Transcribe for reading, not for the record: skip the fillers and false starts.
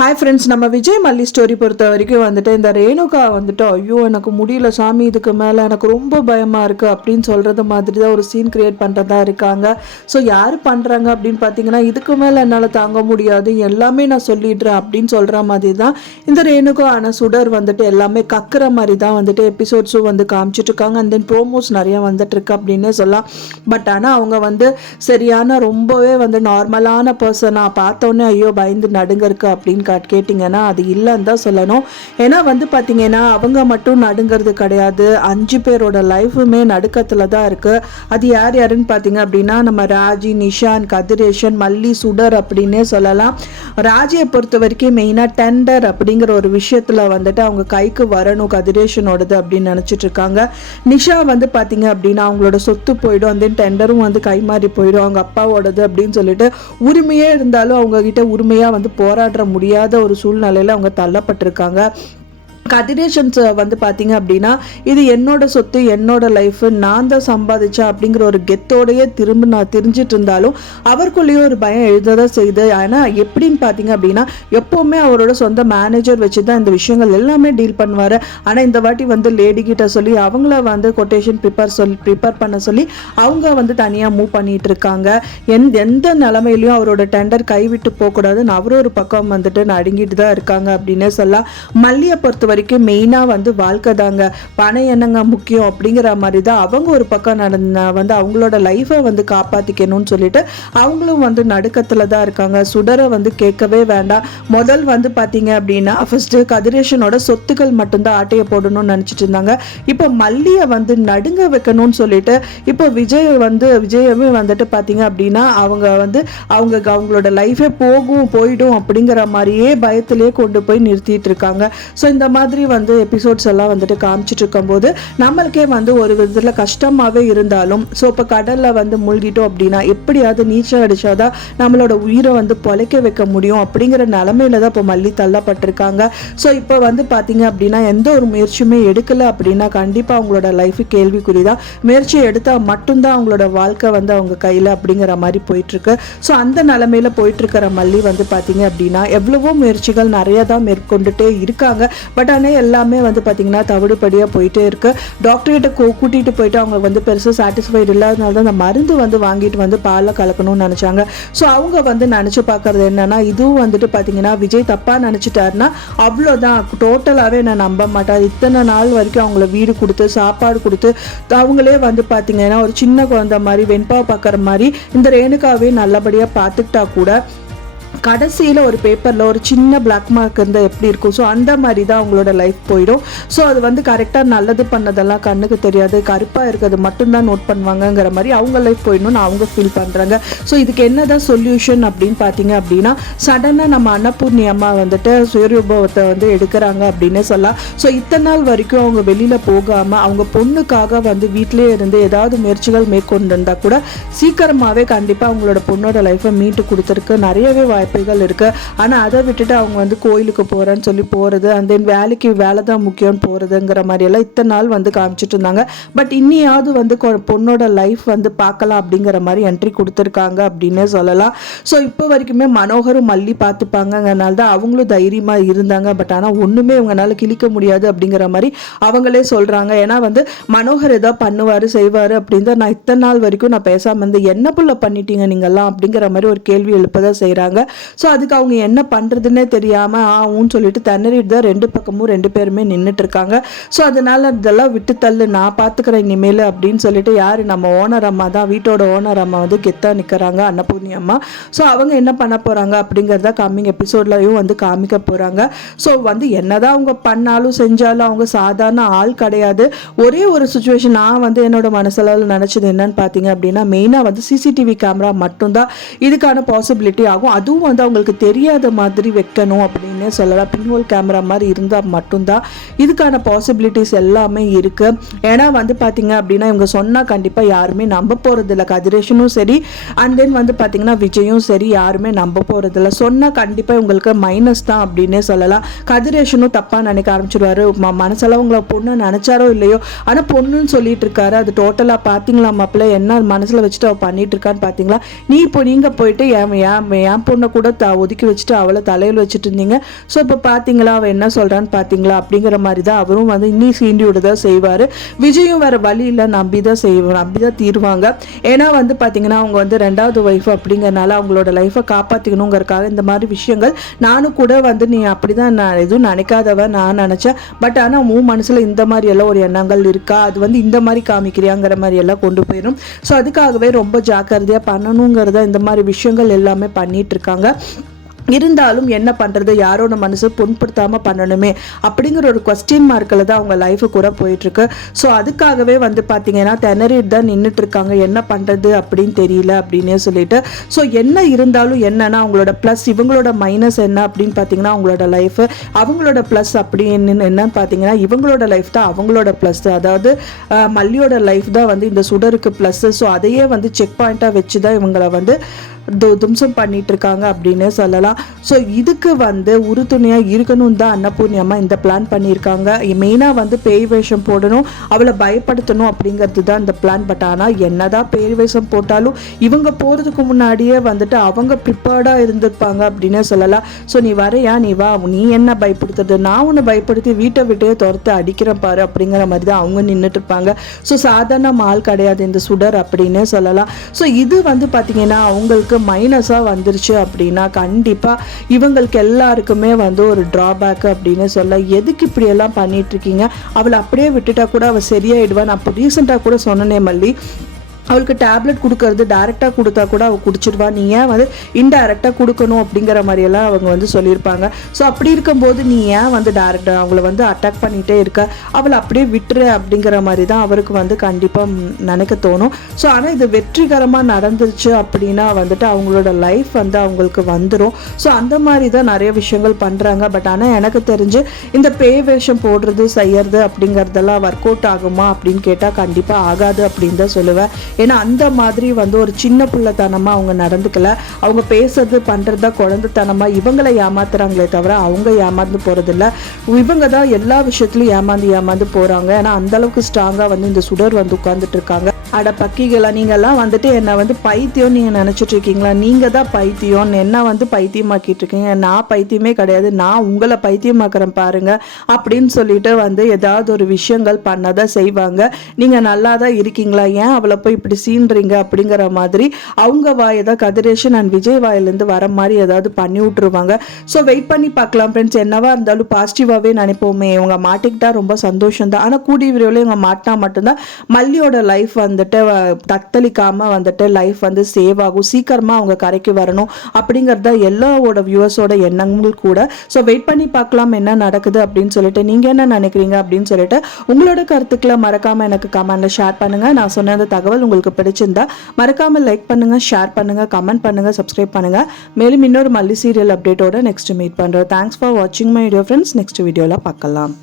Hi friends, நம்ம விஜய் மல்லி story பொறுத்த வரைக்கும் வந்துட்டு இந்த ரேணுகா வந்துட்டு ஐயோ எனக்கு முடியல சாமி, இதுக்கு மேலே எனக்கு ரொம்ப பயமாக இருக்குது அப்படின்னு சொல்கிறது மாதிரி தான் ஒரு சீன் கிரியேட் பண்ணுறதா இருக்காங்க. ஸோ யார் பண்ணுறாங்க அப்படின்னு பார்த்தீங்கன்னா, இதுக்கு மேலே என்னால் தாங்க முடியாது எல்லாமே நான் சொல்லிடுறேன் அப்படின்னு சொல்கிற மாதிரி தான் இந்த ரேணுகா. ஆனால் சுடர் வந்துட்டு எல்லாமே கக்குற மாதிரி தான் வந்துட்டு எபிசோட்ஸும் வந்து காமிச்சிட்டு இருக்காங்க. அண்ட் தென் ப்ரோமோஸ் நிறையா வந்துட்டுருக்கு அப்படின்னே சொல்லலாம். பட் ஆனால் அவங்க வந்து சரியான ரொம்பவே வந்து நார்மலான பர்சனாக பார்த்தோன்னே ஐயோ பயந்து நடுங்க இருக்குது அப்படின்னு கேட்டிங்கன்னா அது இல்லைன்னு தான் சொல்லணும். ஏன்னா வந்து பார்த்தீங்கன்னா அவங்க மட்டும் நடுங்கிறது கிடையாது, 5 பேரோட லைஃபுமே நடுக்கத்தில் தான் இருக்குது. அது யார் யாருன்னு பார்த்தீங்க அப்படின்னா நம்ம ராஜி, நிஷான், கதிரேஷன், மல்லி, சுடர் அப்படின்னே சொல்லலாம். ராஜியை பொறுத்த வரைக்கும் மெயினாக டெண்டர் அப்படிங்கிற ஒரு விஷயத்தில் வந்துட்டு அவங்க கைக்கு வரணும் கதிரேஷனோடது அப்படின்னு நினச்சிட்டு இருக்காங்க. நிஷா வந்து பார்த்தீங்க அப்படின்னா அவங்களோட சொத்து போயிடும், அந்த டெண்டரும் வந்து கைமாறி போயிடும் அவங்க அப்பாவோடது அப்படின்னு சொல்லிட்டு உரிமையே இருந்தாலும் அவங்க கிட்ட உரிமையாக வந்து போராட முடியாத ஒரு சூழ்நிலையில அவங்க தள்ளப்பட்டிருக்காங்க. கதிரேஷன்ஸ் வந்து பார்த்தீங்க அப்படின்னா இது என்னோட சொத்து, என்னோட லைஃப், நான் தான் சம்பாதிச்சேன் அப்படிங்கிற ஒரு கெத்தோடையே திரும்ப நான் தெரிஞ்சிட்டு இருந்தாலும் அவருக்குள்ளேயே ஒரு பயம் எழுததான் செய்யுது. ஆனால் எப்படின்னு பார்த்தீங்க அப்படின்னா எப்போவுமே அவரோட சொந்த மேனேஜர் வச்சு தான் இந்த விஷயங்கள் எல்லாமே டீல் பண்ணுவார். ஆனால் இந்த வாட்டி வந்து லேடி கிட்ட சொல்லி அவங்கள வந்து கொட்டேஷன் ப்ரிப்பேர் பண்ண சொல்லி அவங்க வந்து தனியாக மூவ் பண்ணிட்டு இருக்காங்க. எந்த நிலைமையிலையும் அவரோட டெண்டர் கைவிட்டு போகக்கூடாதுன்னு அவரும் ஒரு பக்கம் வந்துட்டு நடுங்கிட்டு தான் இருக்காங்க அப்படின்னே சொல்லலாம். மல்லியை பொறுத்த வரைக்கும் மெயினாக வந்து வாழ்க்கை தாங்க, பணம் என்னங்க முக்கியம் அப்படிங்கிற மாதிரி தான் அவங்க ஒரு பக்கம் வந்து அவங்களோட லைஃபை வந்து காப்பாற்றிக்கணும்னு சொல்லிட்டு அவங்களும் வந்து நடுக்கத்தில் தான் இருக்காங்க. சுடரை வந்து கேட்கவே வேண்டாம். முதல் வந்து பார்த்தீங்க அப்படின்னா ஃபர்ஸ்ட்டு கதிரேஷனோட சொத்துக்கள் மட்டும்தான் ஆட்டையை போடணும்னு நினச்சிட்டு இருந்தாங்க. இப்போ மல்லியை வந்து நடுங்க வைக்கணும்னு சொல்லிட்டு இப்போ விஜயமே வந்துட்டு பார்த்தீங்க அப்படின்னா அவங்க வந்து அவங்களோட லைஃபே போயிடும் அப்படிங்கிற மாதிரியே பயத்திலேயே கொண்டு போய் நிறுத்திட்டு இருக்காங்க. ஸோ இந்த மாதிரி வந்து எபிசோட்ஸ் எல்லாம் வந்துட்டு காமிச்சிட்டு இருக்கும்போது நம்மளுக்கே வந்து ஒரு விதத்தில் கஷ்டமாகவே இருந்தாலும் ஸோ இப்போ கடலில் வந்து மூழ்கிட்டோம் அப்படின்னா எப்படியாவது நீச்சல் அடிச்சாதான் நம்மளோட உயிரை வந்து பொழைக்க வைக்க முடியும் அப்படிங்கிற நிலமையில தான் இப்போ மல்லி தள்ளப்பட்டிருக்காங்க. ஸோ இப்போ வந்து பார்த்தீங்க அப்படின்னா எந்த ஒரு முயற்சியுமே எடுக்கலை அப்படின்னா கண்டிப்பாக அவங்களோட லைஃபு கேள்விக்குறி தான். முயற்சி எடுத்தால் மட்டும்தான் அவங்களோட வாழ்க்கை வந்து அவங்க கையில் அப்படிங்கிற மாதிரி போயிட்டுருக்கு. ஸோ அந்த நிலமையில போயிட்டுருக்கிற மல்லி வந்து பார்த்தீங்க அப்படின்னா எவ்வளவோ முயற்சிகள் நிறைய தான் மேற்கொண்டுட்டே இருக்காங்க. பட் ஆனால் எல்லாமே வந்து பார்த்தீங்கன்னா தவிடுபடியாக போயிட்டே இருக்கு. டாக்டர்கிட்ட கூட்டிகிட்டு போயிட்டு அவங்க வந்து பெருசாக சாட்டிஸ்ஃபைடு இல்லாதனால தான் அந்த மருந்து வந்து வாங்கிட்டு வந்து பாலில் கலக்கணும்னு நினச்சாங்க. ஸோ அவங்க வந்து நினச்சி பார்க்கறது என்னன்னா இதுவும் வந்துட்டு பார்த்தீங்கன்னா விஜய் தப்பாக நினச்சிட்டாருன்னா அவ்வளோதான், டோட்டலாகவே நான் நம்ப மாட்டேன். இத்தனை நாள் வரைக்கும் அவங்கள வீடு கொடுத்து சாப்பாடு கொடுத்து அவங்களே வந்து பார்த்தீங்கன்னா ஒரு சின்ன குழந்தை மாதிரி வெண்பாவை பார்க்குற மாதிரி இந்த ரேணுகாவே நல்லபடியாக பார்த்துக்கிட்டா கூட கடைசியில் ஒரு பேப்பரில் ஒரு சின்ன பிளாக் மார்க் இருந்தால் எப்படி இருக்கும், ஸோ அந்த மாதிரி தான் அவங்களோட லைஃப் போயிடும். ஸோ அது வந்து கரெக்டாக நல்லது பண்ணதெல்லாம் கண்ணுக்கு தெரியாது, கருப்பாக இருக்கிறது மட்டும்தான் நோட் பண்ணுவாங்கங்கிற மாதிரி அவங்க லைஃப் போயிடணும்னு அவங்க ஃபீல் பண்ணுறாங்க. ஸோ இதுக்கு என்ன தான் சொல்யூஷன் அப்படின்னு பார்த்தீங்க அப்படின்னா சடனாக நம்ம அன்னபூர்ணி அம்மா வந்துட்டு சுயரூபத்தை வந்து எடுக்கிறாங்க அப்படின்னு சொல்லலாம். ஸோ இத்தனை நாள் வரைக்கும் அவங்க வெளியில் போகாமல் அவங்க பொண்ணுக்காக வந்து வீட்டிலே இருந்து ஏதாவது முயற்சிகள் மேற்கொண்டிருந்தா கூட சீக்கிரமாகவே கண்டிப்பாக அவங்களோட பொண்ணோட லைஃப்பை மீட்டு கொடுத்துருக்கு நிறையவே வாய்ப்புகள் இருக்கு. ஆனால் அதை விட்டுட்டு அவங்க வந்து கோயிலுக்கு போறேன்னு சொல்லி போறது, அண்ட் தென் வேலை தான் முக்கியம்னு போறதுங்கிற மாதிரி எல்லாம் இத்தனை நாள் வந்து காமிச்சிட்டு இருந்தாங்க. பட் இன்னியாவது வந்து பொண்ணோட லைஃப் வந்து பார்க்கலாம் அப்படிங்கிற மாதிரி என்ட்ரி கொடுத்துருக்காங்க அப்படின்னே சொல்லலாம். ஸோ இப்போ வரைக்குமே மனோகரும் மல்லி பார்த்துப்பாங்கங்கிறனால தான் அவங்களும் தைரியமா இருந்தாங்க. பட் ஆனால் ஒண்ணுமே இவங்கனால கிழிக்க முடியாது அப்படிங்கிற மாதிரி அவங்களே சொல்றாங்க. ஏன்னா வந்து மனோகர் ஏதோ பண்ணுவாரு செய்வாரு அப்படின்னு நான் இத்தனை நாள் வரைக்கும் நான் பேசாம வந்து என்ன புள்ள பண்ணிட்டீங்க நீங்கெல்லாம் அப்படிங்கிற மாதிரி ஒரு கேள்வி எழுப்பதான் செய்யறாங்க. ஸோ அதுக்கு அவங்க என்ன பண்ணுறதுன்னே தெரியாமல் ஆகும்னு சொல்லிட்டு திணறிட்டு தான் ரெண்டு பேருமே நின்றுட்டு இருக்காங்க. ஸோ அதனால இதெல்லாம் விட்டு தள்ளு, நான் பார்த்துக்கிறேன் இனிமேல் அப்படின்னு சொல்லிட்டு யார் நம்ம ஓனர் அம்மா தான், வீட்டோட ஓனர் அம்மா வந்து கெத்தாக நிற்கிறாங்க அன்னபூர்ணி அம்மா. ஸோ அவங்க என்ன பண்ண போகிறாங்க அப்படிங்கிறத கம்மிங் எபிசோட்லையும் வந்து காமிக்க போகிறாங்க. ஸோ வந்து என்னதான் அவங்க பண்ணாலும் செஞ்சாலும் அவங்க சாதாரண ஆள் கிடையாது. ஒரே ஒரு சுச்சுவேஷன் நான் வந்து என்னோட மனசளவில் நினச்சது என்னன்னு பார்த்தீங்க அப்படின்னா மெயினாக வந்து சிசிடிவி கேமரா மட்டும்தான் இதுக்கான பாசிபிலிட்டி ஆகும். அதுவும் வந்து அவங்களுக்கு தெரியாத மாதிரி வைக்கணும் அப்படின்னு சொல்லலாம். பின்ஹோல் கேமரா மாதிரி இருந்தால் மட்டும்தான் இதுக்கான பாசிபிலிட்டிஸ் எல்லாமே இருக்கு. ஏன்னா வந்து பார்த்தீங்க அப்படின்னா இவங்க சொன்னால் கண்டிப்பாக யாருமே நம்ப போகிறது இல்லை. கதிரேஷனும் சரி அண்ட் தென் வந்து பார்த்தீங்கன்னா விஜயும் சரி யாருமே நம்ப போகிறது இல்லை. சொன்னால் கண்டிப்பாக உங்களுக்கு மைனஸ் தான் அப்படின்னே சொல்லலாம். கதிரேஷனும் தப்பாக நினைக்க ஆரம்பிச்சிருவாரு. மனசெல்லாம் உங்களை பொண்ணு நினைச்சாரோ இல்லையோ ஆனால் பொண்ணுன்னு சொல்லிட்டு இருக்காரு. அது டோட்டலாக பார்த்தீங்களா மாப்பிள்ள என்ன மனசில் வச்சுட்டு அவ பண்ணிட்டு இருக்கான்னு பார்த்தீங்களா, நீ இப்போ நீங்கள் போயிட்டு என் பொண்ணை கூட ஒதுக்கி வச்சுட்டு அவளை தலையில் வச்சுட்டு இருந்தீங்க. ஸோ இப்போ பார்த்தீங்களா அவள் என்ன சொல்கிறான்னு பார்த்தீங்களா அப்படிங்கிற மாதிரி தான் அவரும் வந்து இன்னி சீண்டியோடு தான் செய்வார். விஜயும் வேறு வழி இல்லை, நம்பி தான் தீருவாங்க. ஏன்னா வந்து பார்த்தீங்கன்னா அவங்க வந்து 2வது ஒய்ஃப் அப்படிங்கிறனால அவங்களோட லைஃப்பை காப்பாற்றிக்கணுங்கிறதுக்காக இந்த மாதிரி விஷயங்கள் நானும் கூட வந்து நீ அப்படி தான் நான் எதுவும் நினைக்காதவ நான் நினச்சேன். பட் ஆனால் உன் மனசில் இந்த மாதிரி எல்லாம் ஒரு எண்ணங்கள் இருக்கா, அது வந்து இந்த மாதிரி காமிக்கிறியாங்கிற மாதிரி எல்லாம் கொண்டு போயிடும். ஸோ அதுக்காகவே ரொம்ப ஜாக்கிரதையாக பண்ணணுங்கிறத இந்த மாதிரி விஷயங்கள் எல்லாமே பண்ணிட்டு இருக்காங்க. இருந்தாலும் என்ன பண்ணுறது, யாரோட மனசு புண்படுத்தாமல் பண்ணணுமே அப்படிங்கிற ஒரு கொஸ்டின் மார்க்கில் தான் அவங்க லைஃபு கூட போயிட்டுருக்கு. ஸோ அதுக்காகவே வந்து பார்த்தீங்கன்னா திணறிட்டு தான் நின்றுட்டு இருக்காங்க, என்ன பண்ணுறது அப்படின்னு தெரியல அப்படின்னே சொல்லிட்டு. ஸோ என்ன இருந்தாலும் என்னன்னா அவங்களோட ப்ளஸ் இவங்களோட மைனஸ் என்ன அப்படின்னு பார்த்தீங்கன்னா அவங்களோட லைஃபு, அவங்களோட ப்ளஸ் அப்படின்னு என்னன்னு பார்த்தீங்கன்னா இவங்களோட லைஃப் தான் அவங்களோட ப்ளஸ். அதாவது மல்லியோட லைஃப் தான் வந்து இந்த சுடருக்கு ப்ளஸ்ஸு. ஸோ அதையே வந்து செக் பாயிண்ட்டாக வச்சு தான் இவங்களை வந்து தும்சம் பண்ணிட்டு இருக்காங்க அப்படின்னு சொல்லலாம். ஸோ இதுக்கு வந்து உறுதுணையாக இருக்கணும் தான் அன்னபூர்ணியம்மா இந்த பிளான் பண்ணியிருக்காங்க. மெயினாக வந்து பேய் வேஷம் போடணும், அவளை பயப்படுத்தணும் அப்படிங்கிறது தான் இந்த பிளான். பட் ஆனால் என்னதான் பேய் வேஷம் போட்டாலும் இவங்க போகிறதுக்கு முன்னாடியே வந்துட்டு அவங்க ப்ரிப்பேர்டாக இருந்திருப்பாங்க அப்படின்னே சொல்லலாம். ஸோ நீ வரையா, நீ வா, நீ என்ன பயப்படுத்துறது, நான் உன்னை பயப்படுத்தி வீட்டை விட்டே துரத்து அடிக்கிறேன் பாரு அப்படிங்கிற மாதிரி தான் அவங்க நின்றுட்டு இருப்பாங்க. ஸோ சாதாரண ஆள் கிடையாது இந்த சுடர் அப்படின்னே சொல்லலாம். ஸோ இது வந்து பார்த்தீங்கன்னா அவங்களுக்கு மைனஸாக வந்துருச்சு அப்படின்னா கண்டிப்பாக இவங்களுக்கு எல்லாருக்குமே வந்து ஒரு ட்ராபேக் அப்படின்னு சொல்ல. எதுக்கு இப்படியெல்லாம் பண்ணிட்டு இருக்கீங்க, அவளை அப்படியே விட்டுட்டா கூட அவள் சரியாயிடுவா. நான் அப்போ ரீசெண்டாக கூட சொன்னனே மல்லி, அவளுக்கு டேப்லெட் கொடுக்கறது டைரெக்டாக கொடுத்தா கூட அவள் குடிச்சிடுவா, நீ ஏன் வந்து இன்டைரக்டாக கொடுக்கணும் அப்படிங்கிற மாதிரியெல்லாம் அவங்க வந்து சொல்லியிருப்பாங்க. ஸோ அப்படி இருக்கும்போது நீ ஏன் வந்து டைரெக்டாக அவங்கள வந்து அட்டாக் பண்ணிகிட்டே இருக்க, அவளை அப்படியே விட்டுரு அப்படிங்கிற மாதிரி தான் அவருக்கு வந்து கண்டிப்பாக நினைக்க தோணும். ஸோ ஆனால் இது வெற்றிகரமாக நடந்துருச்சு அப்படின்னா வந்துட்டு அவங்களோட லைஃப் வந்து அவங்களுக்கு வந்துடும். ஸோ அந்த மாதிரி தான் நிறைய விஷயங்கள் பண்ணுறாங்க. பட் ஆனால் எனக்கு தெரிஞ்சு இந்த பேய் வேஷம் போடுறது செய்யறது அப்படிங்கிறதெல்லாம் ஒர்க் அவுட் ஆகுமா அப்படின்னு கேட்டால் கண்டிப்பாக ஆகாது அப்படின்னு தான் சொல்லுவேன். ஏன்னா அந்த மாதிரி வந்து ஒரு சின்ன பிள்ளைத்தனமாக அவங்க நடந்துக்கல, அவங்க பேசுறது பண்ணுறது தான் குழந்தைத்தனமாக இவங்களை ஏமாத்துறாங்களே தவிர அவங்க ஏமாந்து போகிறதில்ல. இவங்க தான் எல்லா விஷயத்துலையும் ஏமாந்து போகிறாங்க. ஏன்னா அந்தளவுக்கு ஸ்ட்ராங்காக வந்து இந்த சுடர் வந்து உட்காந்துட்டு இருக்காங்க. அட பக்கிகளா, நீங்கள்லாம் வந்துட்டு என்னை வந்து பைத்தியம் நீங்கள் நினச்சிட்டு இருக்கீங்களா, நீங்கள் தான் பைத்தியம், என்ன வந்து பைத்தியமாக்கிட்டு இருக்கீங்க, நான் பைத்தியமே கிடையாது, நான் உங்களை பைத்தியமாக்குறேன் பாருங்க அப்படின்னு சொல்லிட்டு வந்து ஏதாவது ஒரு விஷயங்கள் பண்ணதான் செய்வாங்க. நீங்கள் நல்லா தான் இருக்கீங்களா, ஏன் அவளை போய் இப்படி சீன்றீங்க அப்படிங்கிற மாதிரி அவங்க வாயை தான் கதிரேஷன் அண்ட் விஜய் வாயிலேருந்து வர மாதிரி ஏதாவது பண்ணி விட்டுருவாங்க. ஸோ வெயிட் பண்ணி பார்க்கலாம் ஃப்ரெண்ட்ஸ். என்னவா இருந்தாலும் பாசிட்டிவாகவே நினைப்போமே, இவங்க மாட்டிக்கிட்டா ரொம்ப சந்தோஷம் தான். ஆனால் கூடிய விரைவில் இவங்க மாட்டினா மட்டும்தான் மல்லியோட லைஃப் வந்துட்டு தத்தளிக்காம வந்துட்டு லைஃப் வந்து சேவ் ஆகும், சீக்கிரமா அவங்க கரைக்கு வரணும் அப்படிங்கறத எல்லாரோட வியூவர்ஸோட எண்ணங்கள் கூட. ஸோ வெயிட் பண்ணி பார்க்கலாம் என்ன நடக்குது அப்படின்னு சொல்லிட்டு. நீங்க என்ன நினைக்கிறீங்க அப்படின்னு சொல்லிட்டு உங்களோட கருத்துக்களை மறக்காம எனக்கு கமெண்ட்ல ஷேர் பண்ணுங்க. நான் சொன்ன அந்த தகவல் உங்களுக்கு பிடிச்சிருந்தா மறக்காம லைக் பண்ணுங்க, ஷேர் பண்ணுங்க, கமெண்ட் பண்ணுங்க, சப்ஸ்கிரைப் பண்ணுங்க. மேலும் இன்னொரு மல்லி சீரியல் அப்டேட்டோட நெக்ஸ்ட் மீட் பண்றோம். தேங்க்ஸ் ஃபார் வாட்சிங் மை வீடியோ ஃப்ரெண்ட்ஸ். நெக்ஸ்ட் வீடியோல பார்க்கலாம்.